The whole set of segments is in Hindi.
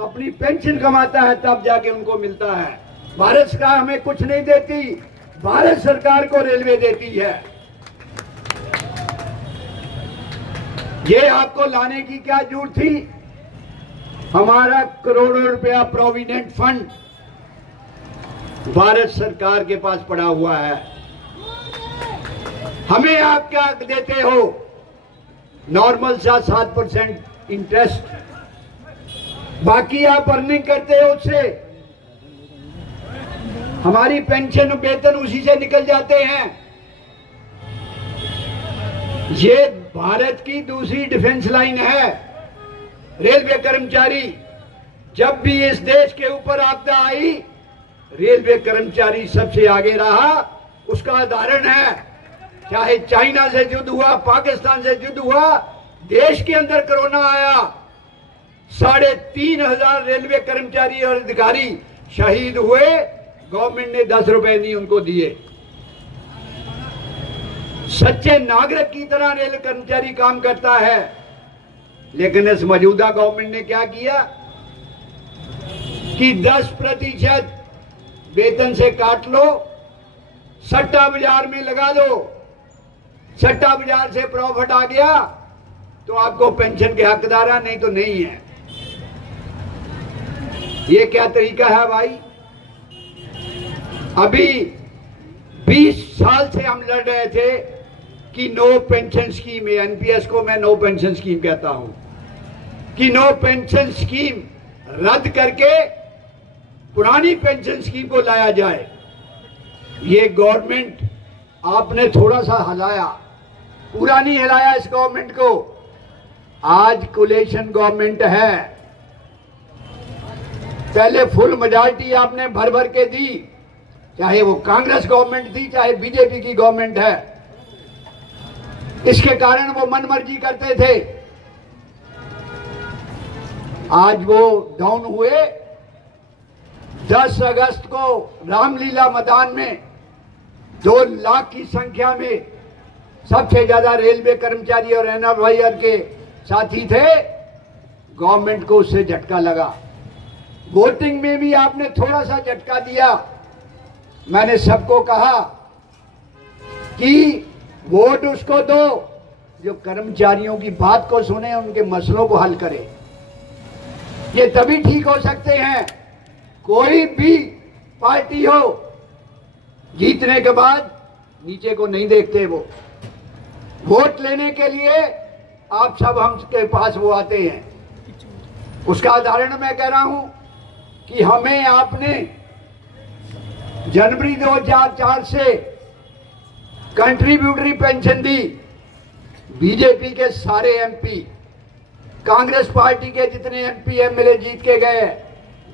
अपनी पेंशन कमाता है तब जाके उनको मिलता है। भारत सरकार हमें कुछ नहीं देती, भारत सरकार को रेलवे देती है। ये आपको लाने की क्या जरूरत थी? हमारा करोड़ों रुपया प्रोविडेंट फंड भारत सरकार के पास पड़ा हुआ है। हमें आप क्या देते हो? नॉर्मल सा 7% इंटरेस्ट, बाकी आप अर्निंग करते हो उससे। हमारी पेंशन वेतन उसी से निकल जाते हैं। ये भारत की दूसरी डिफेंस लाइन है। रेलवे कर्मचारी, जब भी इस देश के ऊपर आपदा आई, रेलवे कर्मचारी सबसे आगे रहा। उसका उदाहरण है, चाहे चाइना से युद्ध हुआ, पाकिस्तान से युद्ध हुआ, देश के अंदर कोरोना आया, 3,500 रेलवे कर्मचारी और अधिकारी शहीद हुए। गवर्नमेंट ने 10 रुपए नहीं उनको दिए। सच्चे नागरिक की तरह रेल कर्मचारी काम करता है। लेकिन इस मौजूदा गवर्नमेंट ने क्या किया कि 10% वेतन से काट लो, सट्टा बाजार में लगा दो। सट्टा बाजार से प्रॉफिट आ गया तो आपको पेंशन के हकदार है, नहीं तो नहीं है। ये क्या तरीका है भाई? अभी 20 साल से हम लड़ रहे थे कि नो पेंशन स्कीम है। एनपीएस को मैं नो पेंशन स्कीम कहता हूं कि नो पेंशन स्कीम रद्द करके पुरानी पेंशन स्कीम को लाया जाए। ये गवर्नमेंट आपने थोड़ा सा हिलाया, पूरा नहीं हिलाया इस गवर्नमेंट को। आज कोलिशन गवर्नमेंट है। पहले फुल मेजॉरिटी आपने भर भर के दी, चाहे वो कांग्रेस गवर्नमेंट थी, चाहे बीजेपी की गवर्नमेंट है। इसके कारण वो मनमर्जी करते थे। आज वो डाउन हुए। 10 अगस्त को रामलीला मैदान में 2 लाख की संख्या में सबसे ज्यादा रेलवे कर्मचारी और एनआरवाईआर के साथी थे। गवर्नमेंट को उससे झटका लगा। वोटिंग में भी आपने थोड़ा सा झटका दिया। मैंने सबको कहा कि वोट उसको दो जो कर्मचारियों की बात को सुने, उनके मसलों को हल करे। ये तभी ठीक हो सकते हैं। कोई भी पार्टी हो, जीतने के बाद नीचे को नहीं देखते। वो वोट लेने के लिए आप सब हमके पास वो आते हैं। उसका उदाहरण मैं कह रहा हूं कि हमें आपने जनवरी 2004 से कंट्रीब्यूटरी पेंशन दी। बीजेपी के सारे एमपी, कांग्रेस पार्टी के जितने एमपी एमएलए जीत के गए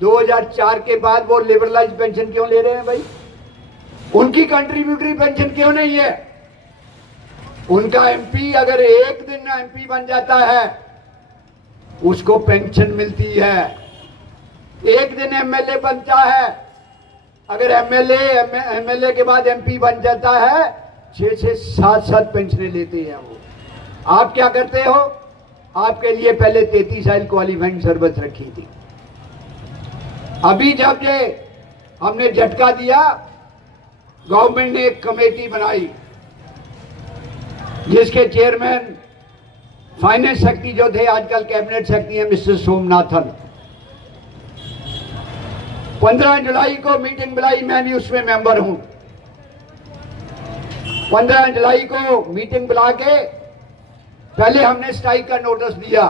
2004 के बाद, वो लिबरलाइज पेंशन क्यों ले रहे हैं भाई? उनकी कंट्रीब्यूटरी पेंशन क्यों नहीं है? उनका एमपी अगर एक दिन एमपी बन जाता है उसको पेंशन मिलती है। एक दिन एमएलए बनता है, अगर एमएलए के बाद एमपी बन जाता है, 6 से 7 पेंशनें लेते हैं वो। आप क्या करते हो? आपके लिए पहले 33 साल क्वालिफाइंग सर्विस रखी थी। अभी जब ये हमने झटका दिया, गवर्नमेंट ने एक कमेटी बनाई जिसके चेयरमैन फाइनेंस सेक्रेटरी जो थे, आजकल कैबिनेट सेक्रेटरी हैं, मिस्टर सोमनाथन। 15 जुलाई को मीटिंग बुलाई, मैं भी उसमें मेंबर हूं। 15 जुलाई को मीटिंग बुला के पहले हमने स्ट्राइक का नोटिस दिया।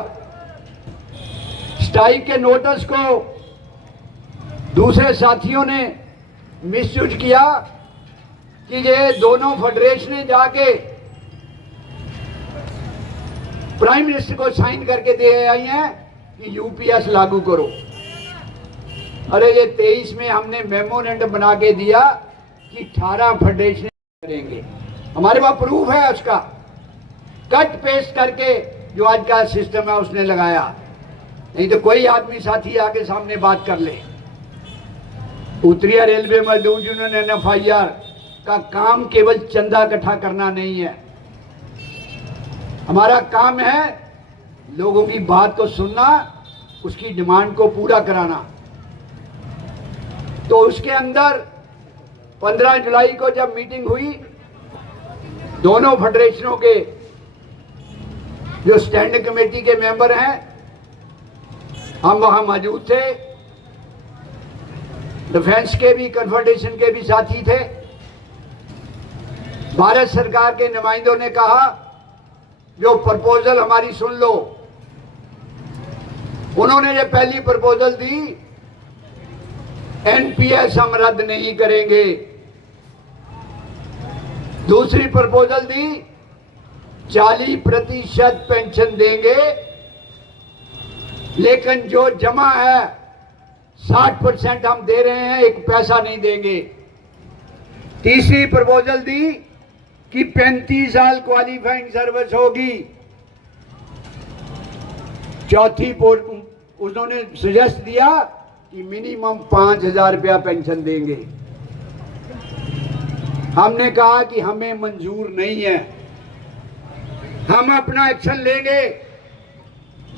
स्ट्राइक के नोटिस को दूसरे साथियों ने मिसयूज किया कि ये दोनों फेडरेशनें जाके प्राइम मिनिस्टर को साइन करके दे आई हैं कि यूपीएस लागू करो। अरे ये 23 में हमने मेमोरेंडम बना के दिया कि 18 फेडरेशन करेंगे। हमारे पास प्रूफ है उसका, कट पेस्ट करके जो आज का सिस्टम है उसने लगाया। नहीं तो कोई आदमी साथी आके सामने बात कर ले। उत्तरीय रेलवे मजदूर यूनियन एनएफआईआर का काम केवल चंदा इकट्ठा करना नहीं है। हमारा काम है लोगों की बात को सुनना, उसकी डिमांड को पूरा कराना। तो उसके अंदर 15 जुलाई को जब मीटिंग हुई, दोनों फेडरेशनों के जो स्टैंडिंग कमेटी के मेंबर हैं, हम वहां मौजूद थे। डिफेंस के भी, कन्फेडरेशन के भी साथी थे। भारत सरकार के नुमाइंदों ने कहा जो प्रपोजल हमारी सुन लो। उन्होंने जो पहली प्रपोजल दी, एनपीएस हम रद्द नहीं करेंगे। दूसरी प्रपोजल दी 40% पेंशन देंगे, लेकिन जो जमा है 60% हम दे रहे हैं, एक पैसा नहीं देंगे। तीसरी प्रपोजल दी कि 35 साल क्वालिफाइंग सर्विस होगी। चौथी उन्होंने सजेस्ट दिया कि मिनिमम 5,000 रुपया पेंशन देंगे। हमने कहा कि हमें मंजूर नहीं है, हम अपना एक्शन लेंगे।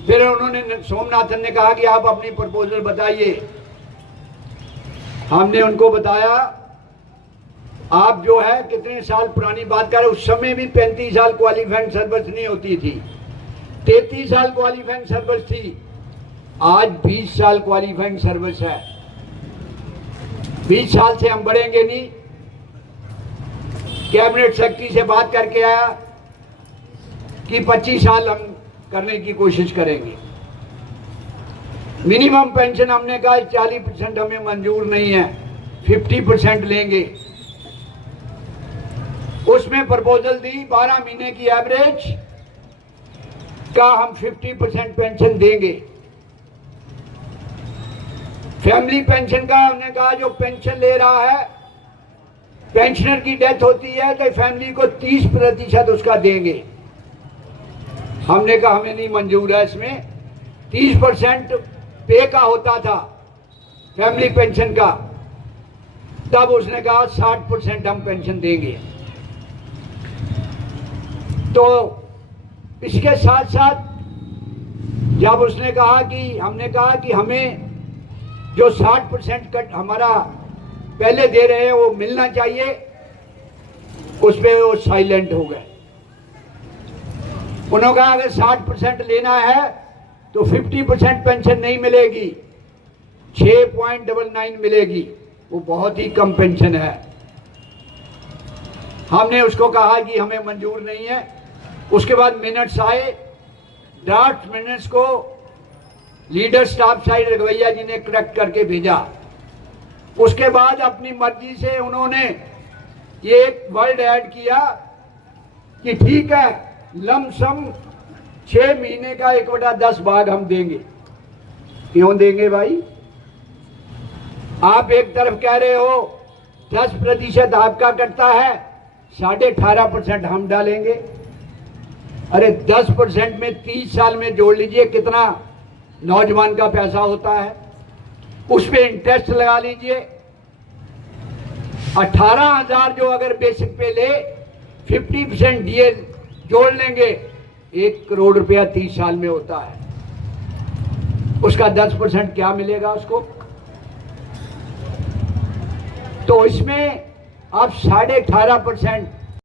फिर उन्होंने, सोमनाथन ने कहा कि आप अपनी प्रपोजल बताइए। हमने उनको बताया, आप जो है कितने साल पुरानी बात कर रहे, उस समय भी 35 साल क्वालिफाइंग सर्विस नहीं होती थी, 33 साल क्वालिफाइंग सर्विस थी। आज 20 साल क्वालिफाइंग सर्विस है। 20 साल से हम बढ़ेंगे नहीं। कैबिनेट सेक्रेटरी से बात करके आया कि 25 साल हम करने की कोशिश करेंगे। मिनिमम पेंशन हमने कहा 40% हमें मंजूर नहीं है, 50% लेंगे। उसमें प्रपोजल दी 12 महीने की एवरेज का हम 50% पेंशन देंगे। फैमिली पेंशन का हमने कहा जो पेंशन ले रहा है, पेंशनर की डेथ होती है तो फैमिली को 30% उसका देंगे। हमने कहा हमें नहीं मंजूर है। इसमें 30% पे का होता था फैमिली पेंशन का, तब उसने कहा 60% हम पेंशन देंगे। तो इसके साथ साथ जब उसने कहा कि, हमने कहा कि हमें जो 60% कट हमारा पहले दे रहे हैं वो मिलना चाहिए, उस पर वो साइलेंट हो गए। उन्होंने कहा अगर 60% लेना है तो 50% पेंशन नहीं मिलेगी, 6.99 मिलेगी, वो बहुत ही कम पेंशन है। हमने उसको कहा कि हमें मंजूर नहीं है। उसके बाद मिनट्स आए, ड्राफ्ट मिनट्स को लीडर स्टाफ साइड रघवैया जी ने करेक्ट करके भेजा। उसके बाद अपनी मर्जी से उन्होंने ये एक वर्ड ऐड किया कि ठीक है, लमसम 6 महीने का 1/10 भाग हम देंगे। क्यों देंगे भाई? आप एक तरफ कह रहे हो 10% आपका कटता है, 18.5% हम डालेंगे। अरे 10% में 30 साल में जोड़ लीजिए कितना नौजवान का पैसा होता है, उस पर इंटरेस्ट लगा लीजिए। 18,000 जो अगर बेसिक पे ले, 50% डीए जोड़ लेंगे, 1 करोड़ रुपया 30 साल में होता है। उसका 10% क्या मिलेगा उसको? तो इसमें आप 18.5%